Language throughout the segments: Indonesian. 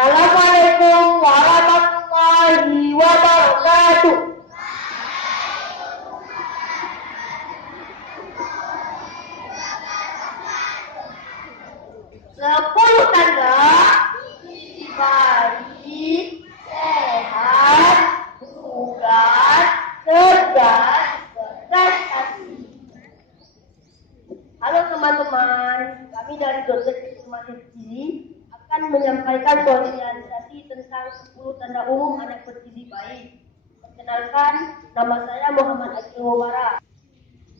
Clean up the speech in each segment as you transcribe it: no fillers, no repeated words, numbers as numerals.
Assalamualaikum warahmatullahi wabarakatuh. 10 tanda baik, sehat, bugar, cerdas, berprestasi. Halo teman-teman, kami dari Dosen Informasi Gizi akan menyampaikan sosialisasi tentang 10 tanda umum anak bergizi baik. Perkenalkan, nama saya Muhammad Akil Mubarak.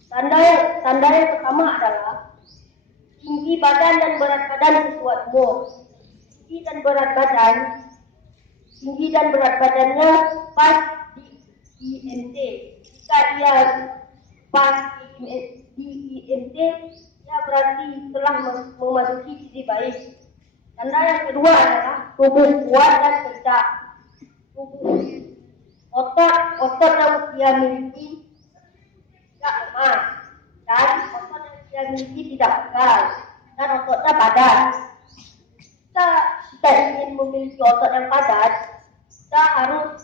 Tanda yang pertama adalah tinggi badan dan berat badan sesuai umur. Tinggi dan berat badannya pas di IMT. Jika ia pas di IMT, ya berarti telah memasuki gizi baik. Tanda yang kedua adalah tubuh kuat dan tegak. Otot yang dia miliki tidak lemah, dan otot yang dia miliki tidak pegal, dan ototnya padat. Kita ingin memiliki otot yang padat, kita harus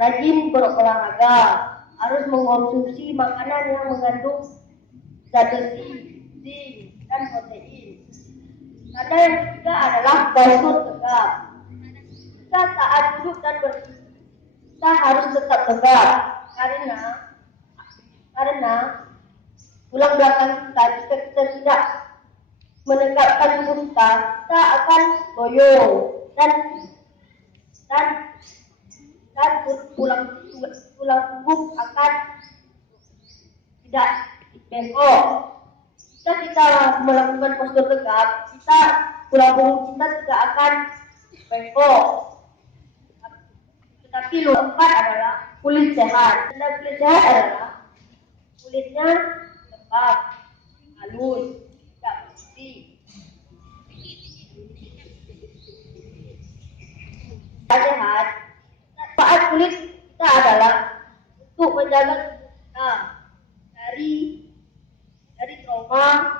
rajin berolahraga, harus mengkonsumsi makanan yang mengandung zat besi, zinc, dan protein. Tanda yang ketiga adalah postur tegap. Kita saat duduk dan berdiri, kita harus tetap tegap karena tulang belakang kita, jika kita tidak menegakkan tubuh kita akan goyang dan tulang tubuh akan tidak bengkok. Jika kita melakukan postur tegap, tulang punggung kita tidak akan bengkok. Tetapi keempat adalah kulit sehat. Tanda kulit sehat adalah kulitnya lembab, halus, tidak bersih. Sehat. Manfaat kulit kita adalah untuk menjaga kita dari trauma,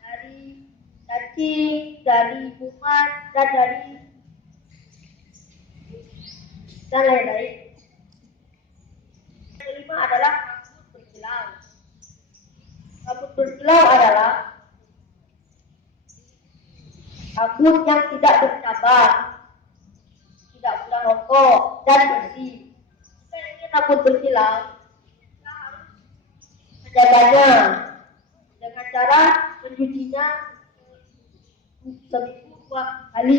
dari cacing, dari kuman, dan lain-lain. Yang kelima adalah rambut berkilau. Rambut berkilau adalah rambut yang tidak bercabang, tidak mudah rontok, dan bersih. Jika ingin rambut berkilau, kita harus menjaganya dengan cara mencucinya seminggu 2 kali.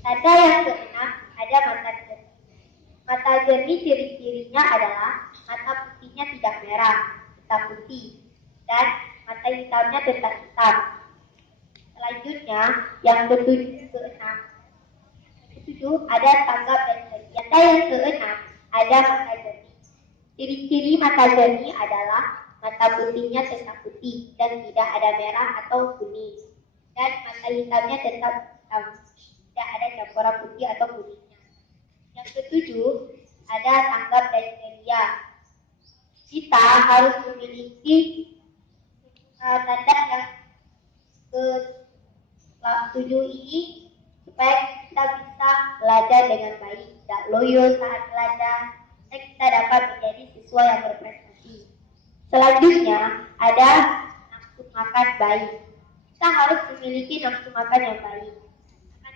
Tanda yang keenam ada mata jernih. Mata jernih ciri-cirinya adalah mata putihnya tidak merah, tetap putih, dan mata hitamnya tetap hitam. Selanjutnya, yang ketujuh ada tanggap dan jernih. Tanda yang keenam ada mata jernih. Ciri-ciri mata jernih adalah mata putihnya tetap putih dan tidak ada merah atau kuning, dan mata hitamnya tetap hitam, tidak ada campuran putih atau kuningnya. Yang ketujuh ada tanggap dan ceria. Kita harus memiliki tanda yang ke-7 ini supaya kita bisa belajar dengan baik, tidak loyo saat belajar, dan kita dapat menjadi siswa yang berprestasi. Selanjutnya ada nafsu makan baik. Kita harus memiliki nafsu makan yang baik.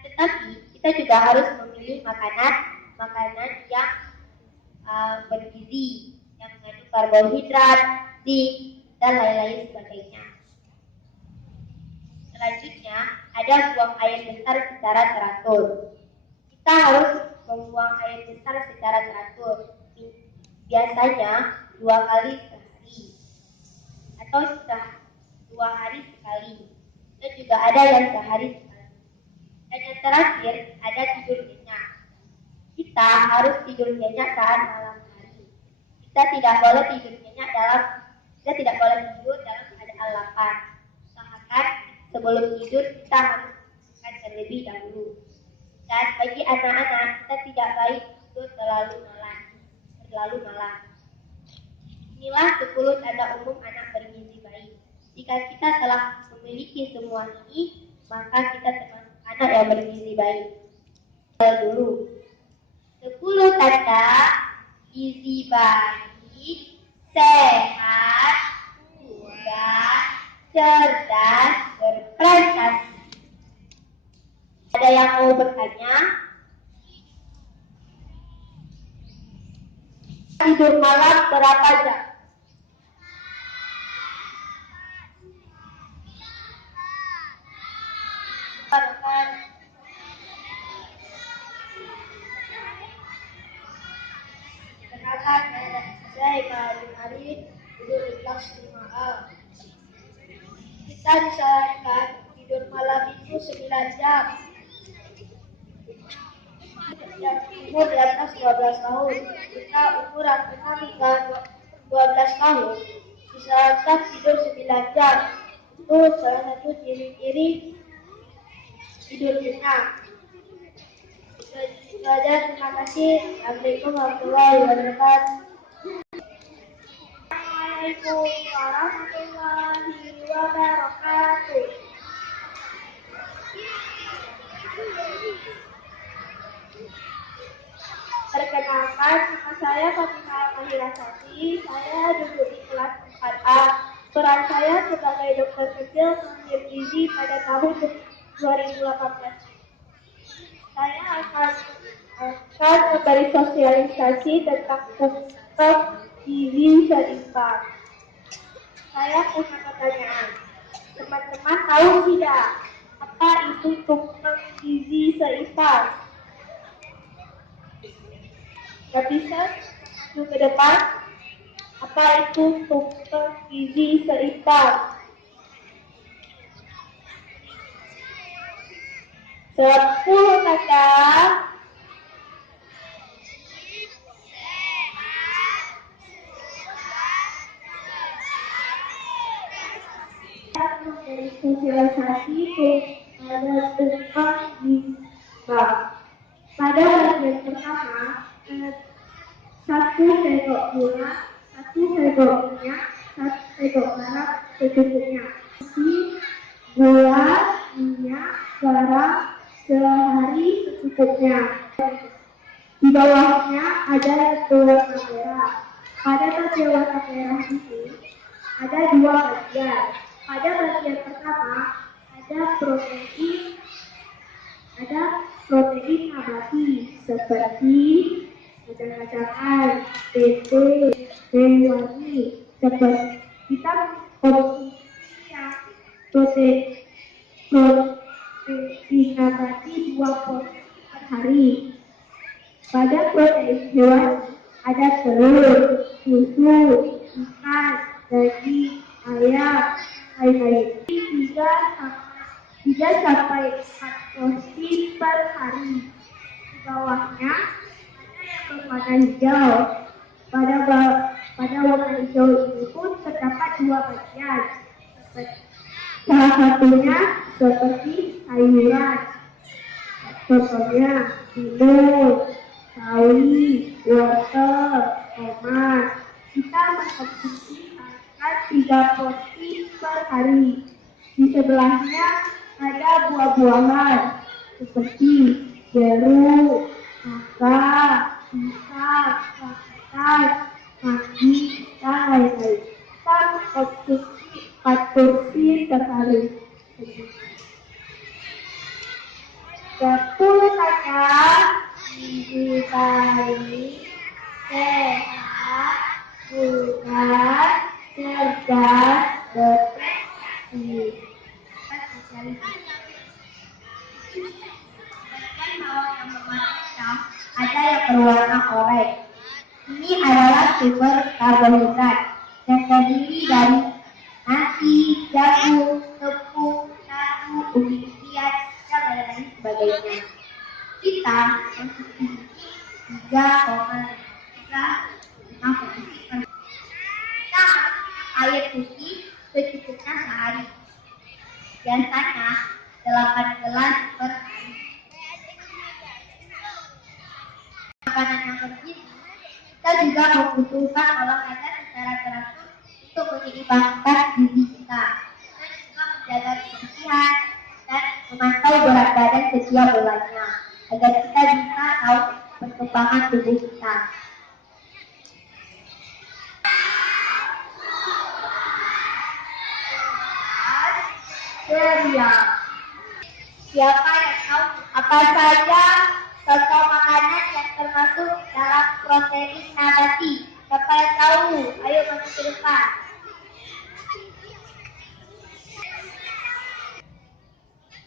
Tetapi kita juga harus memilih makanan yang bergizi, yang mengandung karbohidrat, zinc, dan lain-lain sebagainya. Selanjutnya ada buang air besar secara teratur. Kita harus membuang air besar secara teratur, biasanya 2 kali sehari atau 2 hari sekali, dan juga ada yang sehari sekali. Dan yang terakhir ada tidur nyenyak. Kita harus tidur nyenyak saat malam hari. Kita tidak boleh tidur dalam keadaan lapar. Usahakan sebelum tidur kita harus makan terlebih dahulu. Dan bagi anak-anak, kita tidak baik tidur terlalu malam. Inilah 10 tanda umum anak bergizi baik. Jika kita telah memiliki semua ini, maka kita termasuk anak yang bergizi baik. Dulu 10 tanda gizi baik: sehat, bugar, cerdas, berprestasi. Ada yang mau bertanya? Tidur malam berapa jam? Kenapa saya hari tidur di kelas 5A? Kita disarankan tidur malam itu 9 jam. Yang umur di atas 12 tahun, kita umuran 6 hingga 12 tahun, disarankan tidur 9 jam. Itu salah satu ciri-ciri tidur nyenyak. Itu aja, terima kasih. Assalamualaikum warahmatullahi wabarakatuh. Assalamualaikum warahmatullahi wabarakatuh. Perkenalkan, nama saya Fatimah Mahirasati. Saya duduk di kelas 4A. Peran saya sebagai dokter kecil penggiat gizi pada tahun 2018. Saya akan memberi sosialisasi tentang tumpeng gizi seimbang. Saya punya pertanyaan. Teman-teman tahu tidak apa itu tumpeng gizi seimbang? Gak bisa maju ke depan. Apa itu tumpeng gizi seimbang? 10 tanda dari sosialisasi pada tumpeng gizi seimbang. Pada bagian pertama, 1 sendok gula, 1 sendok minyak, 1 sendok garam secukupnya. Gula, minyak, garam sehari secukupnya. Di bawahnya ada warna merah. Pada bagian warna merah ini ada 2 bagian. Pada bagian pertama ada protein nabati seperti kacang-kacangan, tempe, hewani, seperti kita konsumsi yang protein nabati 2 porsi per hari. Pada protein hewani ada telur, susu, ikan, daging, ayam, lain-lain. 3 sampai 4 porsi per hari. Di bawahnya ada yang berwarna hijau. Pada warna hijau ini pun terdapat 2 bagian. Salah satunya seperti sayuran. Contohnya timun, sawi, wortel, tomat. Kita mengkonsumsi akan 3 porsi per hari. Di sebelahnya ada buah-buahan seperti jeruk, mangga, pisang, rambutan, manggi, dan lain-lain. Kita mengkonsumsi 4 porsi per hari. 10 tanda gizi baik: sehat, bugar, cerdas, berprestasi. Ada yang berwarna oranye. Ini adalah sumber karbohidrat yang terdiri dari nasi, jagung, tepung, tahu, ubi ikan, dan lain-lain sebagainya. Kita mengkonsumsi 3,5 porsi per hari. Kita harus air putih secukupnya sehari. Biasanya 8 gelas per hari. Makanan yang bergizi, kita juga membutuhkan olahraga secara teratur untuk menyeimbangkan diri kita dan juga menjaga kebersihan dan memantau berat badan setiap bulannya agar kita bisa tahu perkembangan tubuh kita. Siapa yang tahu apa saja contoh makanan yang termasuk dalam protein nabati? Siapa yang tahu? Ayo masuk ke depan.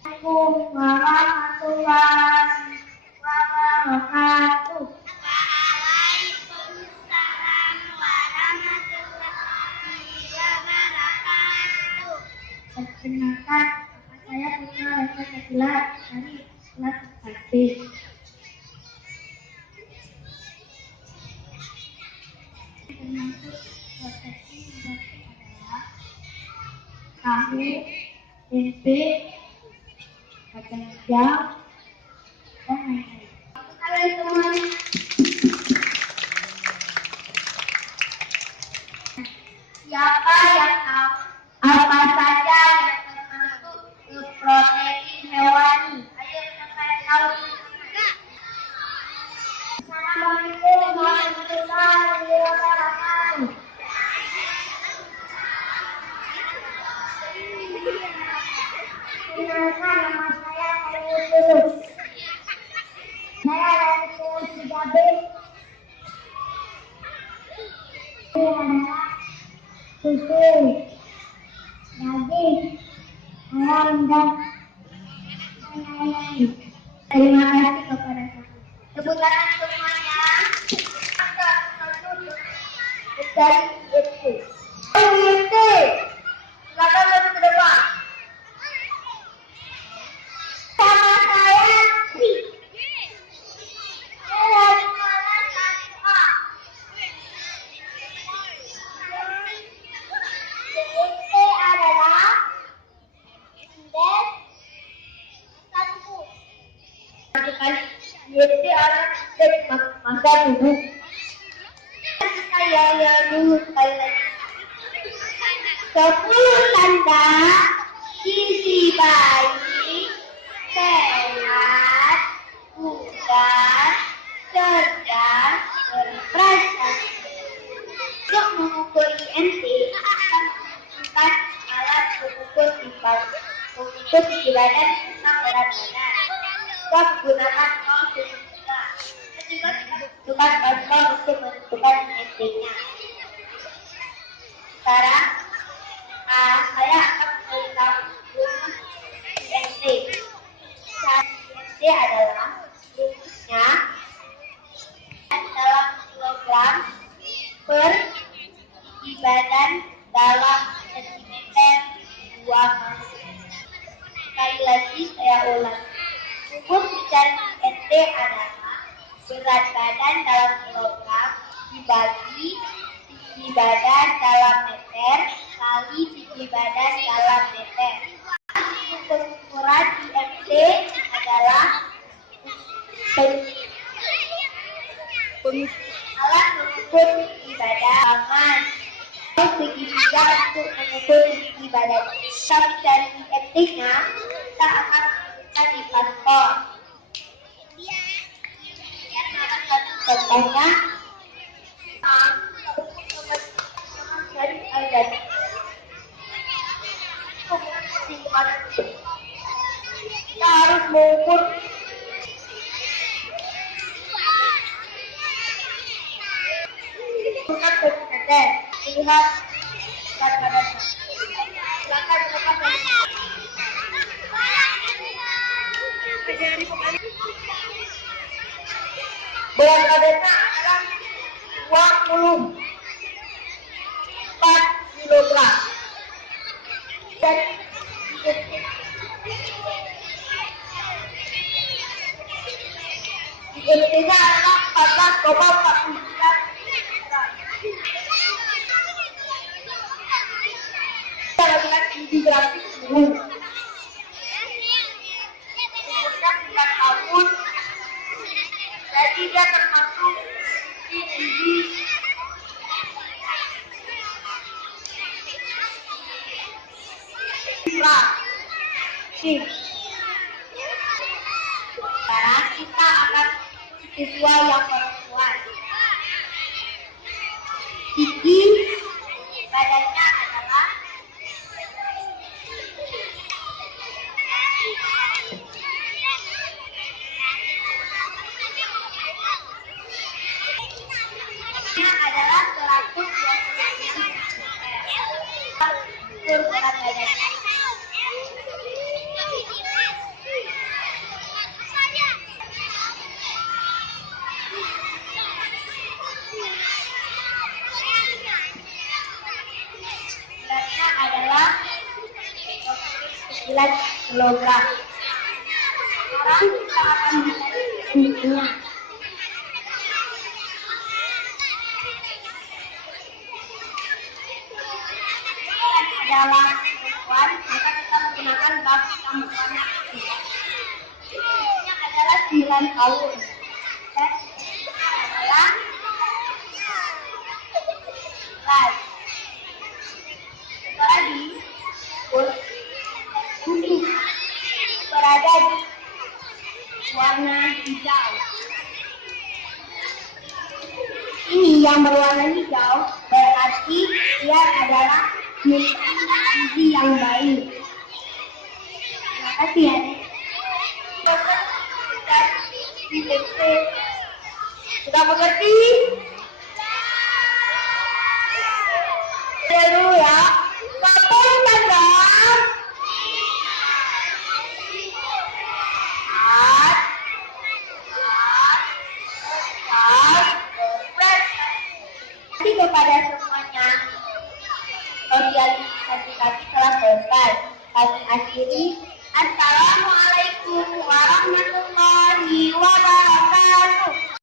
Assalamualaikum warahmatullahi wabarakatuh. Waalaikumsalam warahmatullahi wabarakatuh. Perkenalkan, saya Putra Reza Sakila dari kelas 4B. Termasuk protein nabati adalah tahu, tempe, kacang hijau, dan lain-lain. Halo semuanya. Siapa yang tahu apa saja yang termasuk ke protein hewani? Ayo siapa yang tahu? Assalamualaikum warahmatullahi wabarakatuh. Kenalkan, nama saya Khairul Tulus. Saya dari kelas 3B. Ini adalah susu, daging, ayam, dan lain-lain. Terima kasih kepada saya. Tepuk tangan semuanya. Dari IFT. IFT. Silakan masuk ke depan. Sama saya Sri. IFT adalah masa tubuh. Saya dulu sekali lagi. 10 tanda gizi bayi sehat, bugar, cerdas, berprestasi. Untuk mengukur INT, kita menggunakan alat pengukur tinggi badan serta berat badan. Kita menggunakan mouse dan juga menentukan paspor untuk menentukan INT-nya. Sekarang saya akan memberitahu rumus INT. INT adalah rumusnya dalam kilogram per tinggi badan dalam sentimeter 2 kali. Sekali lagi saya ulang. Rumus mencari INT adalah berat badan dalam kilogram dibagi tinggi badan dalam meter kali tinggi badan dalam meter. Untuk ukuran IMT adalah alat mengukur tinggi badan tangan. Segitiga untuk mengukur tinggi badan. Kita mencari IMT-nya, kita akan masukkan di paspor. Contohnya, kita harus mengukur lihat berat badan. Silakan berat badannya adalah 24 kilogram. Dan IMT-nya adalah 14,49 gram. Kita lakukan uji grafis dulu. Umurnya 9 tahun. Jadi dia termasuk gizi Sekarang kita akan siswa yang perempuan. Tinggi badannya adalah adalah 126 cm. Berat badannya. Beratnya adalah 9 kilogram. Sekarang kita akan mencari tingginya. Adalah perempuan, maka kita menggunakan bab yang berwarna putih. Usianya adalah 9 tahun dan adalah 11. Sekolah di bumi berada di warna hijau. Ini yang berwarna hijau berarti dia adalah gizi yang baik. Terima kasih ya. Sudah mengerti? Dulu ya. Laporkan dong. Terima kasih kepada semuanya. Sosialisasi kami telah selesai. Kami akhiri